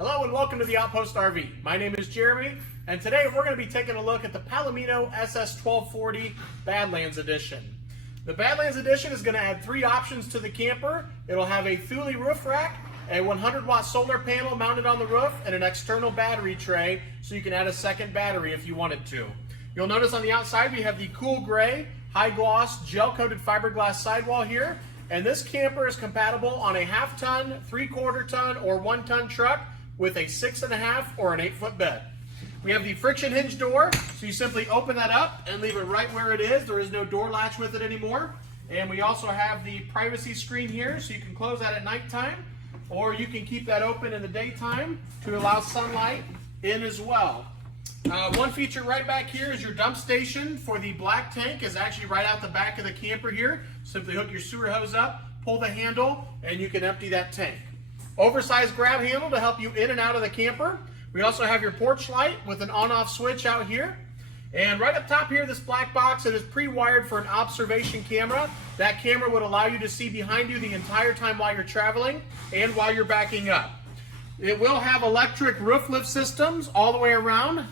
Hello and welcome to the Outpost RV. My name is Jeremy, and today we're going to be taking a look at the Palomino SS 1240 Badlands Edition. The Badlands Edition is going to add three options to the camper. It'll have a Thule roof rack, a 100-watt solar panel mounted on the roof, and an external battery tray so you can add a second battery if you wanted to. You'll notice on the outside we have the cool gray, high-gloss, gel-coated fiberglass sidewall here, and this camper is compatible on a half-ton, three-quarter-ton, or 1-ton truck with a 6.5 or an 8-foot bed. We have the friction hinge door, so you simply open that up and leave it right where it is. There is no door latch with it anymore. And we also have the privacy screen here, so you can close that at nighttime, or you can keep that open in the daytime to allow sunlight in as well. One feature right back here is your dump station for the black tank is actually right out the back of the camper here. Simply hook your sewer hose up, pull the handle, and you can empty that tank. Oversized grab handle to help you in and out of the camper. We also have your porch light with an on-off switch out here. And right up top here, this black box, it is pre-wired for an observation camera. That camera would allow you to see behind you the entire time while you're traveling and while you're backing up. It will have electric roof lift systems all the way around,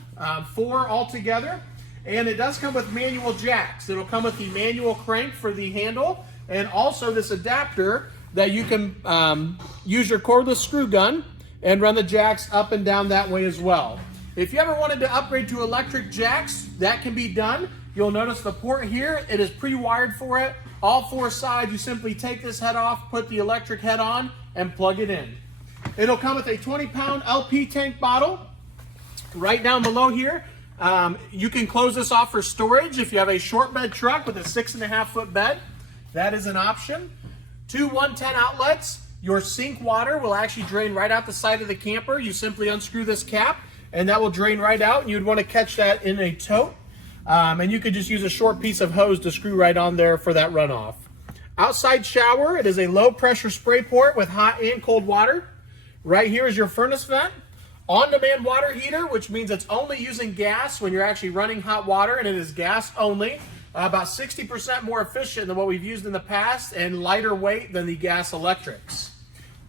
4 altogether. And it does come with manual jacks. It'll come with the manual crank for the handle and also this adapter that you can use your cordless screw gun and run the jacks up and down that way as well. If you ever wanted to upgrade to electric jacks, that can be done. You'll notice the port here, it is pre-wired for it. All 4 sides, you simply take this head off, put the electric head on, and plug it in. It'll come with a 20-pound LP tank bottle. Right down below here, you can close this off for storage if you have a short bed truck with a 6.5-foot bed. That is an option. 2 110 outlets. Your sink water will actually drain right out the side of the camper. You simply unscrew this cap and that will drain right out, and you'd want to catch that in a tote. And you could just use a short piece of hose to screw right on there for that runoff. Outside shower, it is a low pressure spray port with hot and cold water. Right here is your furnace vent. On-demand water heater, which means it's only using gas when you're actually running hot water, and it is gas only. About 60% more efficient than what we've used in the past and lighter weight than the gas electrics.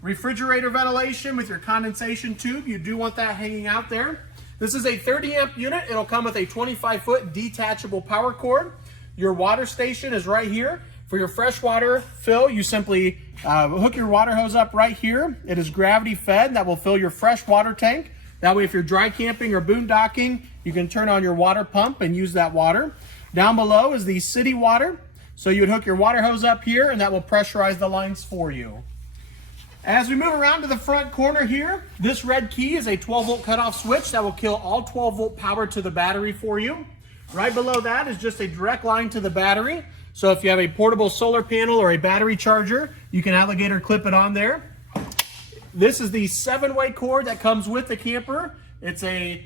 Refrigerator ventilation with your condensation tube. You do want that hanging out there. This is a 30 amp unit. It'll come with a 25-foot detachable power cord. Your water station is right here. For your freshwater fill, you simply hook your water hose up right here. It is gravity fed. That will fill your fresh water tank. That way if you're dry camping or boondocking, you can turn on your water pump and use that water. Down below is the city water. So you would hook your water hose up here and that will pressurize the lines for you. As we move around to the front corner here, this red key is a 12-volt cutoff switch that will kill all 12-volt power to the battery for you. Right below that is just a direct line to the battery. So if you have a portable solar panel or a battery charger, you can alligator clip it on there. This is the 7-way cord that comes with the camper. It's a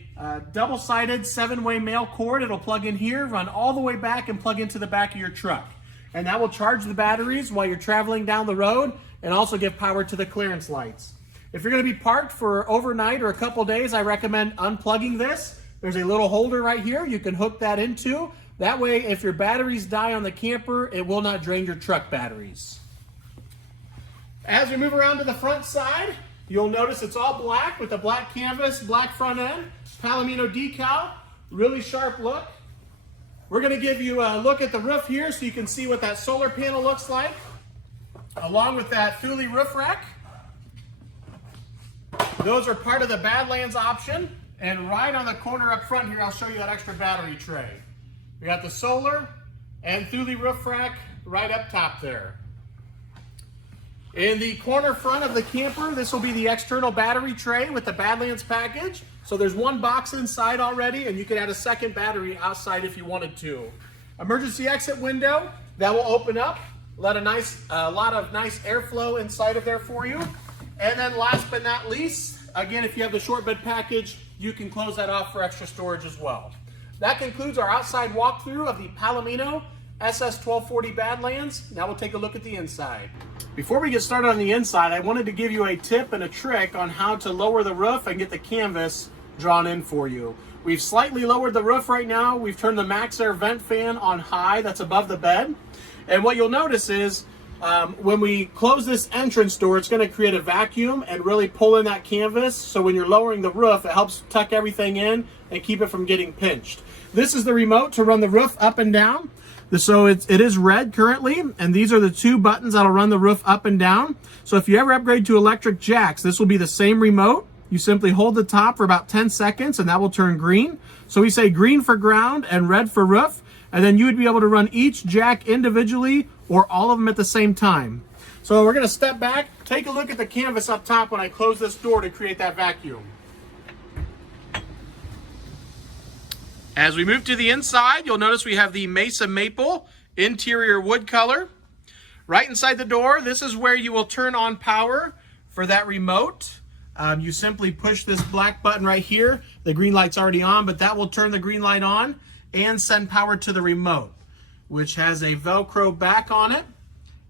double-sided 7-way male cord. It'll plug in here, run all the way back, and plug into the back of your truck. And that will charge the batteries while you're traveling down the road and also give power to the clearance lights. If you're going to be parked for overnight or a couple days, I recommend unplugging this. There's a little holder right here you can hook that into. That way, if your batteries die on the camper, it will not drain your truck batteries. As we move around to the front side, you'll notice it's all black with a black canvas, black front end, Palomino decal, really sharp look. We're going to give you a look at the roof here so you can see what that solar panel looks like, along with that Thule roof rack. Those are part of the Badlands option. And right on the corner up front here, I'll show you that extra battery tray. We got the solar and Thule roof rack right up top there. In the corner front of the camper, this will be the external battery tray with the Badlands package. So there's 1 box inside already, and you can add a second battery outside if you wanted to. Emergency exit window, that will open up, let a lot of nice airflow inside of there for you. And then last but not least, again, if you have the short bed package, you can close that off for extra storage as well. That concludes our outside walkthrough of the Palomino SS 1240 Badlands. Now we'll take a look at the inside. Before we get started on the inside, I wanted to give you a tip and a trick on how to lower the roof and get the canvas drawn in for you. We've slightly lowered the roof right now. We've turned the max air vent fan on high, that's above the bed. And what you'll notice is When we close this entrance door, it's going to create a vacuum and really pull in that canvas. So when you're lowering the roof, it helps tuck everything in and keep it from getting pinched. This is the remote to run the roof up and down. So it is red currently, and these are the two buttons that'll run the roof up and down. So if you ever upgrade to electric jacks, this will be the same remote. You simply hold the top for about 10 seconds and that will turn green. So we say green for ground and red for roof, and then you would be able to run each jack individually or all of them at the same time. So we're going to step back, take a look at the canvas up top when I close this door to create that vacuum. As we move to the inside, you'll notice we have the Mesa Maple interior wood color. Right inside the door, this is where you will turn on power for that remote. You simply push this black button right here. The green light's already on, but that will turn the green light on and send power to the remote, which has a Velcro back on it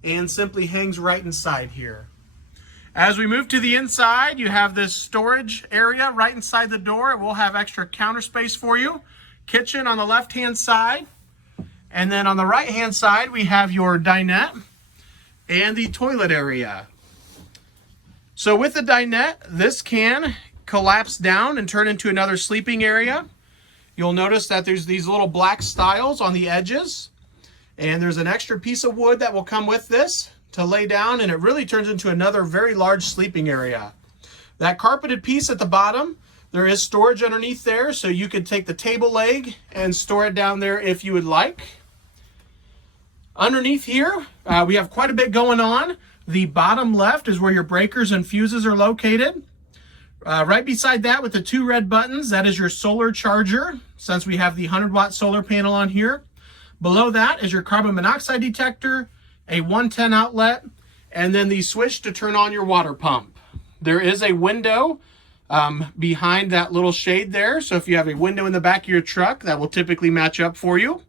and simply hangs right inside here. As we move to the inside, you have this storage area right inside the door. It will have extra counter space for you. Kitchen on the left-hand side. And then on the right-hand side, we have your dinette and the toilet area. So with the dinette, this can collapse down and turn into another sleeping area. You'll notice that there's these little black stiles on the edges. And there's an extra piece of wood that will come with this to lay down, and it really turns into another very large sleeping area. That carpeted piece at the bottom, there is storage underneath there, so you could take the table leg and store it down there if you would like. Underneath here, we have quite a bit going on. The bottom left is where your breakers and fuses are located. Right beside that with the two red buttons, that is your solar charger, since we have the 100-watt solar panel on here. Below that is your carbon monoxide detector, a 110 outlet, and then the switch to turn on your water pump. There is a window behind that little shade there, so if you have a window in the back of your truck, that will typically match up for you.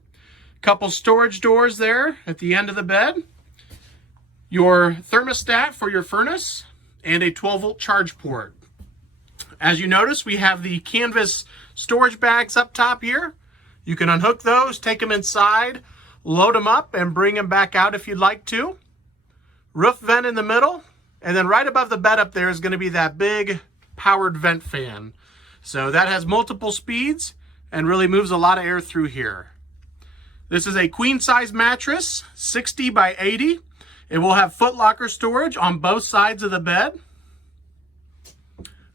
Couple storage doors there at the end of the bed. Your thermostat for your furnace, and a 12-volt charge port. As you notice, we have the canvas storage bags up top here. You can unhook those, take them inside, load them up, and bring them back out if you'd like to. Roof vent in the middle, and then right above the bed up there is going to be that big powered vent fan. So that has multiple speeds and really moves a lot of air through here. This is a queen size mattress, 60 by 80. It will have foot locker storage on both sides of the bed.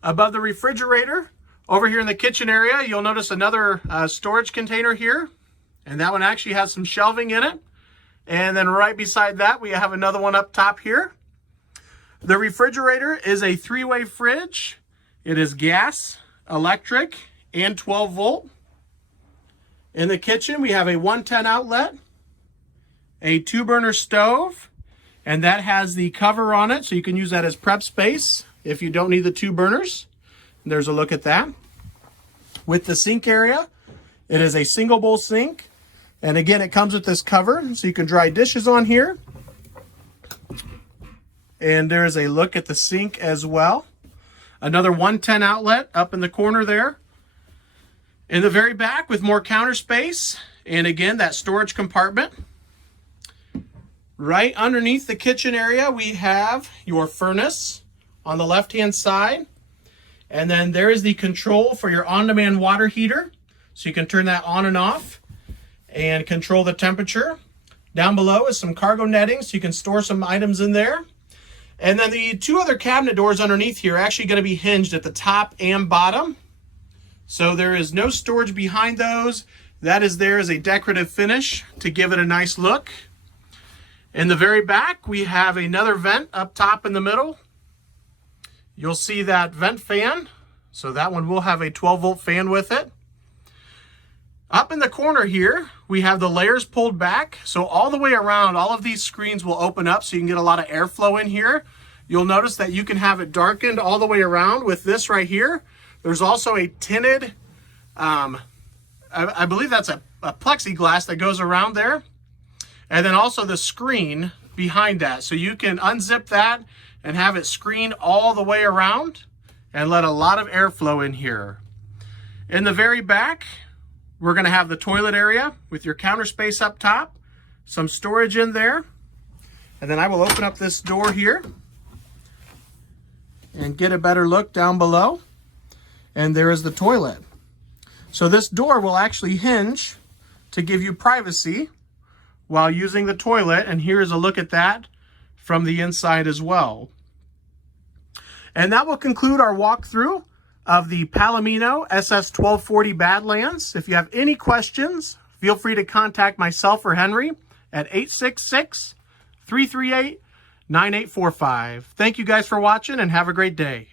Above the refrigerator, over here in the kitchen area, you'll notice another storage container here. And that one actually has some shelving in it. And then right beside that, we have another one up top here. The refrigerator is a 3-way fridge. It is gas, electric, and 12 volt. In the kitchen, we have a 110 outlet, a 2-burner stove, and that has the cover on it, so you can use that as prep space if you don't need the 2 burners. There's a look at that. With the sink area, it is a single bowl sink. And again, it comes with this cover, so you can dry dishes on here. And there is a look at the sink as well. Another 110 outlet up in the corner there. In the very back with more counter space. And again, that storage compartment. Right underneath the kitchen area, we have your furnace on the left-hand side. And then there is the control for your on-demand water heater. So you can turn that on and off and control the temperature. Down below is some cargo netting, so you can store some items in there. And then the 2 other cabinet doors underneath here are actually going to be hinged at the top and bottom. So there is no storage behind those. That is there as a decorative finish to give it a nice look. In the very back, we have another vent up top in the middle. You'll see that vent fan. So that one will have a 12-volt fan with it. Up in the corner here, we have the layers pulled back. So all the way around, all of these screens will open up so you can get a lot of airflow in here. You'll notice that you can have it darkened all the way around with this right here. There's also a tinted, I believe that's a plexiglass that goes around there. And then also the screen behind that. So you can unzip that and have it screened all the way around and let a lot of airflow in here. In the very back, we're going to have the toilet area with your counter space up top, some storage in there. And then I will open up this door here and get a better look down below. And there is the toilet. So this door will actually hinge to give you privacy while using the toilet. And here's a look at that from the inside as well. And that will conclude our walkthrough of the Palomino SS 1240 Badlands. If you have any questions, feel free to contact myself or Henry at 866-338-9845. Thank you guys for watching and have a great day.